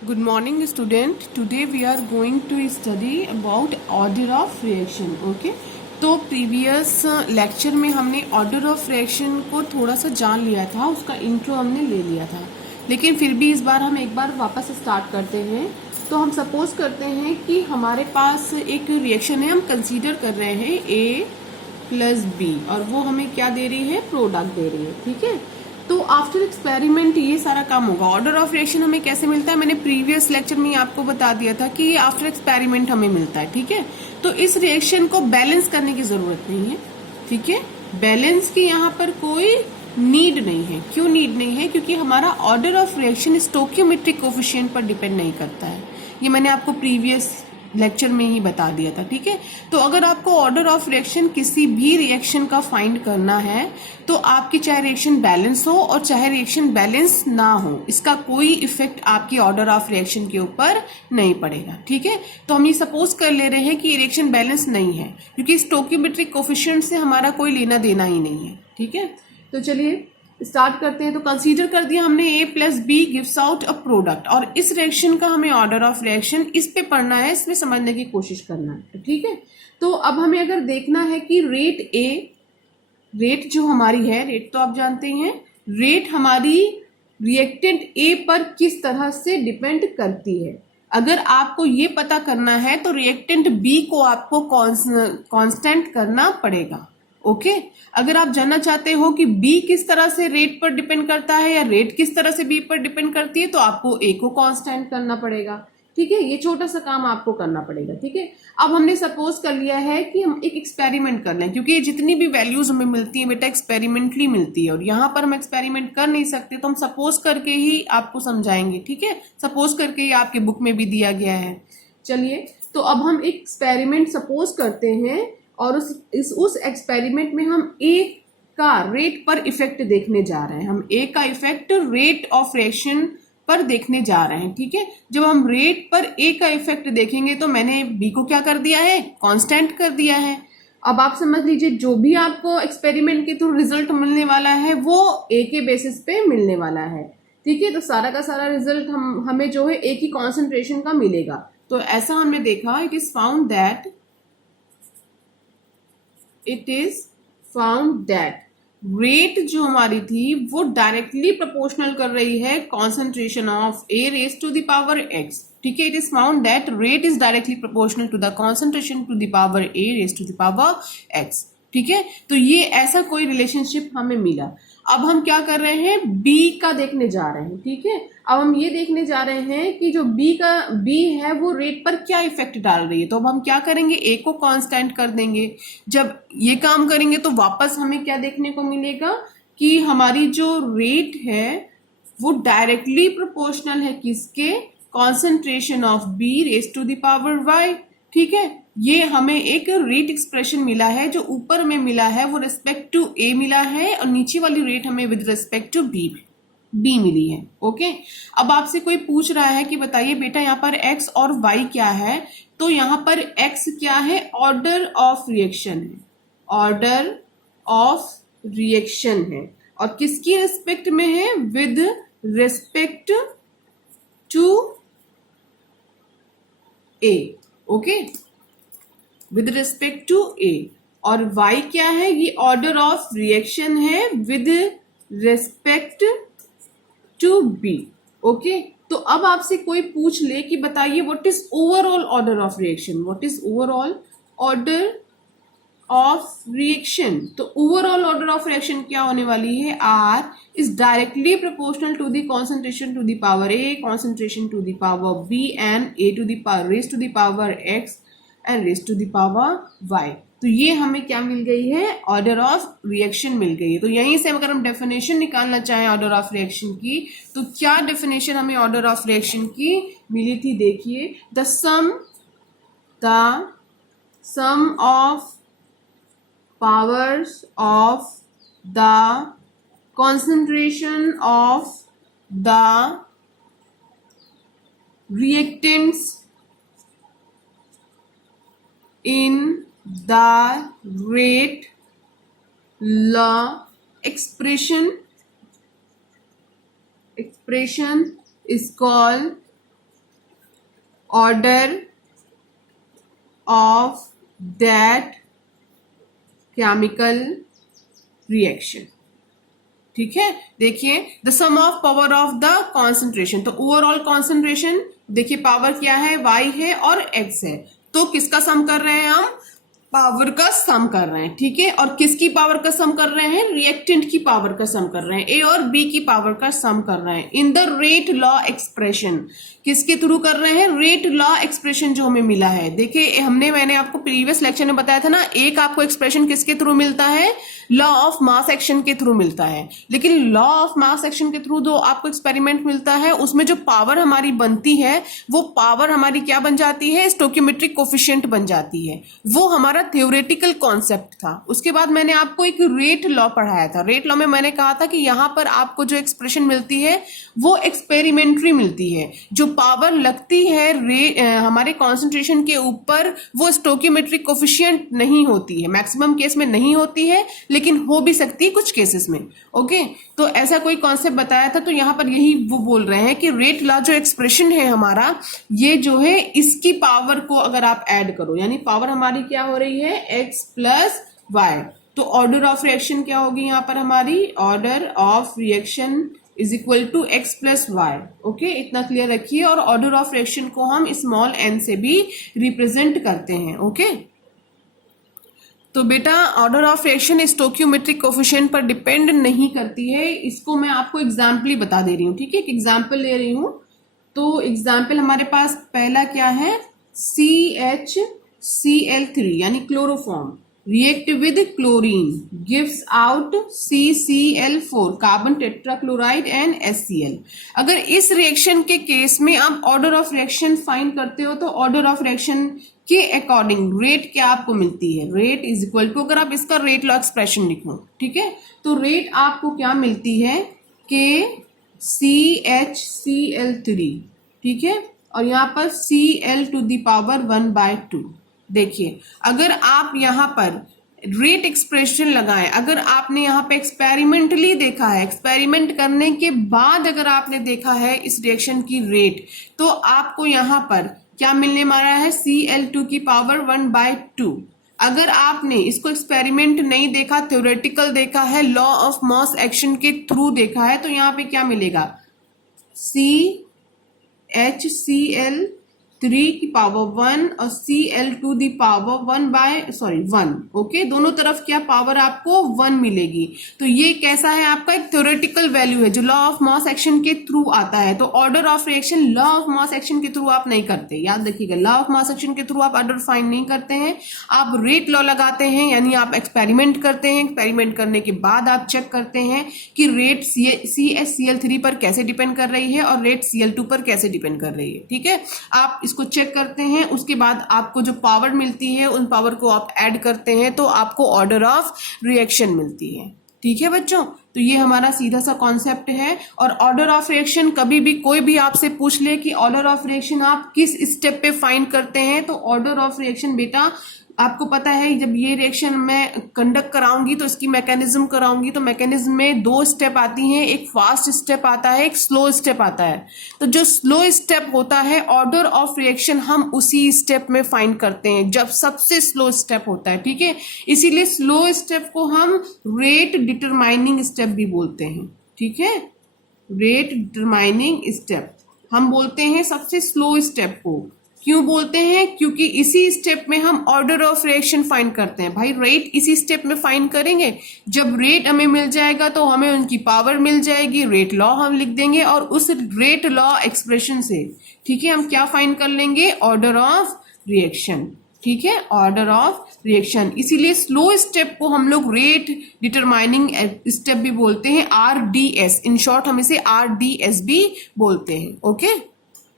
Good morning student. Today we are going to study about order of reaction. Okay. तो previous lecture में हमने order of reaction को थोड़ा सा जान लिया था, उसका इंट्रो हमने ले लिया था, लेकिन फिर भी इस बार हम एक बार वापस स्टार्ट करते हैं। तो हम सपोज करते हैं कि हमारे पास एक रिएक्शन है, हम कंसीडर कर रहे हैं A प्लस B और वो हमें क्या दे रही है, प्रोडक्ट दे रही है। ठीक है, तो आफ्टर एक्सपेरिमेंट ये सारा काम होगा। ऑर्डर ऑफ रिएक्शन हमें कैसे मिलता है, मैंने प्रीवियस लेक्चर में आपको बता दिया था कि ये आफ्टर एक्सपेरिमेंट हमें मिलता है। ठीक है, तो इस रिएक्शन को बैलेंस करने की जरूरत नहीं है। ठीक है, बैलेंस की यहाँ पर कोई नीड नहीं है। क्यों नीड नहीं है? क्योंकि हमारा ऑर्डर ऑफ रिएक्शन स्टोकियोमेट्रिक कोफिशिएंट पर डिपेंड नहीं करता है। ये मैंने आपको प्रीवियस लेक्चर में ही बता दिया था। ठीक है, तो अगर आपको ऑर्डर ऑफ रिएक्शन किसी भी रिएक्शन का फाइंड करना है तो आपकी चाहे रिएक्शन बैलेंस हो और चाहे रिएक्शन बैलेंस ना हो, इसका कोई इफेक्ट आपकी ऑर्डर ऑफ रिएक्शन के ऊपर नहीं पड़ेगा। ठीक है, तो हम ये सपोज कर ले रहे हैं कि रिएक्शन बैलेंस नहीं है क्योंकि स्टोकियोमेट्रिक कोफिशिएंट से हमारा कोई लेना देना ही नहीं है। ठीक है, तो चलिए स्टार्ट करते हैं। तो कंसीडर कर दिया हमने A plus B gives out a product, और इस रिएक्शन का हमें ऑर्डर ऑफ रिएक्शन इस पे पढ़ना है, इसमें समझने की कोशिश करना है। ठीक है, तो अब हमें अगर देखना है कि रेट जो हमारी है, रेट तो आप जानते ही हैं, रेट हमारी रिएक्टेंट A पर किस तरह से डिपेंड करती है। अगर आपको ये पता करना है तो रिएक्टेंट B को आपको कांस्टेंट करना पड़ेगा। ओके, अगर आप जानना चाहते हो कि B किस तरह से रेट पर डिपेंड करता है या रेट किस तरह से B पर डिपेंड करती है तो आपको A को कांस्टेंट करना पड़ेगा। ठीक है, ये छोटा सा काम आपको करना पड़ेगा। ठीक है, अब हमने सपोज कर लिया है कि हम एक एक्सपेरिमेंट कर लें, क्योंकि जितनी भी वैल्यूज हमें मिलती है बेटा एक्सपेरिमेंटली मिलती है और यहाँ पर हम एक्सपेरिमेंट कर नहीं सकते, तो हम सपोज करके ही आपको समझाएंगे। ठीक है, सपोज करके ही आपके बुक में भी दिया गया है। चलिए, तो अब हम एक एक्सपेरिमेंट सपोज करते हैं और उस एक्सपेरिमेंट में हम A का रेट पर इफेक्ट देखने जा रहे हैं। हम A का इफेक्ट रेट ऑफ रिएक्शन पर देखने जा रहे हैं। ठीक है, जब हम रेट पर A का इफेक्ट देखेंगे तो मैंने B को क्या कर दिया है, कांस्टेंट कर दिया है। अब आप समझ लीजिए, जो भी आपको एक्सपेरिमेंट के थ्रू रिजल्ट मिलने वाला है वो A के बेसिस पे मिलने वाला है। ठीक है, तो सारा का सारा रिजल्ट हमें जो है A की कॉन्सेंट्रेशन का मिलेगा। तो ऐसा हमने देखा, it is found that rate जो हमारी थी वो डायरेक्टली प्रोपोर्शनल कर रही है concentration of A raise to the power x। ठीक है, it is found that rate is directly proportional to the concentration to the power A raise to the power x। ठीक है, तो ये ऐसा कोई रिलेशनशिप हमें मिला। अब हम क्या कर रहे हैं, B का देखने जा रहे हैं। ठीक है, अब हम ये देखने जा रहे हैं कि जो B है वो रेट पर क्या इफेक्ट डाल रही है। तो अब हम क्या करेंगे, A को कांस्टेंट कर देंगे। जब ये काम करेंगे तो वापस हमें क्या देखने को मिलेगा कि हमारी जो रेट है वो डायरेक्टली प्रोपोर्शनल है किसके, concentration of B raise to the power y। ठीक है, ये हमें एक रेट एक्सप्रेशन मिला है, जो ऊपर में मिला है वो रिस्पेक्ट टू A मिला है और नीचे वाली रेट हमें विद रिस्पेक्ट टू B मिली है। ओके, अब आपसे कोई पूछ रहा है कि बताइए बेटा यहाँ पर x और y क्या है, तो यहाँ पर x क्या है, ऑर्डर ऑफ रिएक्शन है, ऑर्डर ऑफ रिएक्शन है, और किसकी रिस्पेक्ट में है, with respect to A। Okay, with respect to A। और y क्या है, ये ऑर्डर ऑफ रिएक्शन है with respect to B। Okay, तो अब आपसे कोई पूछ ले कि बताइए what is overall order of reaction, what is overall order of reaction. तो ओवरऑल ऑर्डर ऑफ रिएक्शन क्या होने वाली है, R is directly proportional to the concentration to the power A, concentration to the power B and A to the power raise to the power x and raise to the power y। तो ये हमें क्या मिल गई है, order of reaction मिल गई है। तो यहीं से अगर हम डेफिनेशन निकालना चाहें ऑर्डर ऑफ रिएक्शन की, तो क्या डेफिनेशन हमें ऑर्डर ऑफ रिएक्शन की मिली थी, देखिए, the sum of powers of the concentration of the reactants in the rate law expression is called order of that chemical reaction. ठीक है, देखिए the sum of power of the concentration, तो overall concentration देखिए power क्या है, y है और x है, तो किसका सम कर रहे हैं हम, पावर का सम कर रहे हैं। ठीक है, और किसकी पावर का सम कर रहे हैं, रिएक्टेंट की पावर का सम कर रहे हैं, ए और बी की पावर का सम कर रहे हैं in the rate law expression. किसके थ्रू कर रहे हैं, रेट लॉ एक्सप्रेशन जो हमें मिला है। देखिए मैंने आपको प्रीवियस लेक्चर में बताया था ना, एक आपको एक्सप्रेशन किसके थ्रू मिलता है, लॉ ऑफ मास एक्शन के थ्रू मिलता है, लेकिन लॉ ऑफ मास एक्शन के थ्रू जो आपको एक्सपेरिमेंट मिलता है उसमें जो पावर हमारी बनती है वो पावर हमारी क्या बन जाती है, स्टोकियोमेट्रिक कोफिशिएंट बन जाती है। वो हमारा थ्योरेटिकल कॉन्सेप्ट था। उसके बाद मैंने आपको एक रेट लॉ पढ़ाया था। रेट लॉ में मैंने कहा था कि यहां पर आपको जो एक्सप्रेशन मिलती है वो एक्सपेरिमेंट्री मिलती है, जो पावर लगती है हमारे कॉन्सेंट्रेशन के ऊपर वो स्टोकियोमेट्रिक कोफिशिएंट नहीं होती है, मैक्सिमम केस में नहीं होती है, लेकिन हो भी सकती है कुछ केसेस में। ओके, तो ऐसा कोई कॉन्सेप्ट बताया था, तो यहां पर यही वो बोल रहे हैं कि रेट लॉ जो एक्सप्रेशन है हमारा, ये जो है इसकी पावर को अगर आप ऐड करो, यानी पावर हमारी क्या हो रही है, x प्लस वाई, तो ऑर्डर ऑफ रिएक्शन क्या होगी यहां पर हमारी, order of reaction is equal to x plus y. Okay, इतना क्लियर रखिए। और ऑर्डर ऑफ रिएक्शन को हम स्मॉल n से भी रिप्रेजेंट करते हैं। ओके, तो बेटा ऑर्डर ऑफ रिएक्शन स्टोकियोमेट्रिक कोफिशिएंट पर डिपेंड नहीं करती है, इसको मैं आपको एग्जाम्पल ही बता दे रही हूँ। ठीक है, एक एग्जाम्पल ले रही हूँ। तो एग्जाम्पल हमारे पास पहला क्या है, CHCl3 यानी chloroform react with chlorine gives out CCl4 carbon tetrachloride and HCl। अगर इस रिएक्शन के केस में आप ऑर्डर ऑफ रिएक्शन फाइंड करते हो तो ऑर्डर ऑफ रिएक्शन के अकॉर्डिंग रेट क्या आपको मिलती है, रेट इज इक्वल टू, अगर आप इसका रेट लॉ एक्सप्रेशन लिखो, ठीक है, तो रेट आपको क्या मिलती है, KCHCl3, ठीक है, और यहाँ पर Cl⁻⁴। देखिए अगर आप यहाँ पर रेट एक्सप्रेशन लगाएं, अगर आपने यहाँ पे एक्सपेरिमेंटली देखा है, एक्सपेरिमेंट करने के बाद अगर आपने देखा है इस रिएक्शन की रेट, तो आपको यहाँ पर क्या मिलने वाला है, Cl⁻⁴। अगर आपने इसको एक्सपेरिमेंट नहीं देखा, थ्योरेटिकल देखा है, लॉ ऑफ मास एक्शन के थ्रू देखा है, तो यहाँ पे क्या मिलेगा, CHCl3⁻1 और Cl⁻1। ओके, दोनों तरफ क्या पावर आपको 1 मिलेगी। तो ये कैसा है, आपका एक थ्योरेटिकल वैल्यू है जो लॉ ऑफ मास एक्शन के थ्रू आता है। तो order of reaction law of mass action के थ्रू आप नहीं करते, याद रखिएगा, लॉ ऑफ मास एक्शन के थ्रू आप ऑर्डर फाइंड नहीं करते हैं, आप रेट लॉ लगाते हैं, यानी आप एक्सपेरिमेंट करते हैं, एक्सपेरिमेंट करने के बाद आप चेक करते हैं कि रेट CHCl3 पर कैसे डिपेंड कर रही है और रेट Cl2 पर कैसे डिपेंड कर रही है। ठीक है, आप इसको चेक करते हैं, उसके बाद आपको जो पावर मिलती है उन पावर को आप ऐड करते हैं तो आपको ऑर्डर ऑफ रिएक्शन मिलती है। ठीक है बच्चों, तो ये हमारा सीधा सा कॉन्सेप्ट है। और ऑर्डर ऑफ रिएक्शन कभी भी कोई भी आपसे पूछ ले कि ऑर्डर ऑफ रिएक्शन आप किस स्टेप पे फाइंड करते हैं, तो ऑर्डर ऑफ रिएक्शन बेटा आपको पता है, जब ये रिएक्शन मैं कंडक्ट कराऊंगी तो इसकी मैकेनिज्म कराऊंगी, तो मैकेनिज्म में 2 स्टेप आती हैं, एक फास्ट स्टेप आता है, एक स्लो स्टेप आता है। तो जो स्लो स्टेप होता है, ऑर्डर ऑफ रिएक्शन हम उसी स्टेप में फाइंड करते हैं जब सबसे स्लो स्टेप होता है। ठीक है, इसीलिए स्लो स्टेप को हम रेट डिटरमाइनिंग स्टेप भी बोलते हैं। ठीक है, रेट डिटरमाइनिंग स्टेप हम बोलते हैं सबसे स्लो स्टेप को। क्यों बोलते हैं, क्योंकि इसी स्टेप में हम ऑर्डर ऑफ रिएक्शन फाइंड करते हैं। भाई रेट इसी स्टेप में फाइंड करेंगे, जब रेट हमें मिल जाएगा तो हमें उनकी पावर मिल जाएगी, रेट लॉ हम लिख देंगे और उस रेट लॉ एक्सप्रेशन से, ठीक है, हम क्या फाइंड कर लेंगे, ऑर्डर ऑफ रिएक्शन। ठीक है, ऑर्डर ऑफ रिएक्शन, इसीलिए स्लो स्टेप को हम लोग रेट डिटरमाइनिंग स्टेप भी बोलते हैं, RDS, इन शॉर्ट हम इसे RDS भी बोलते हैं। ओके।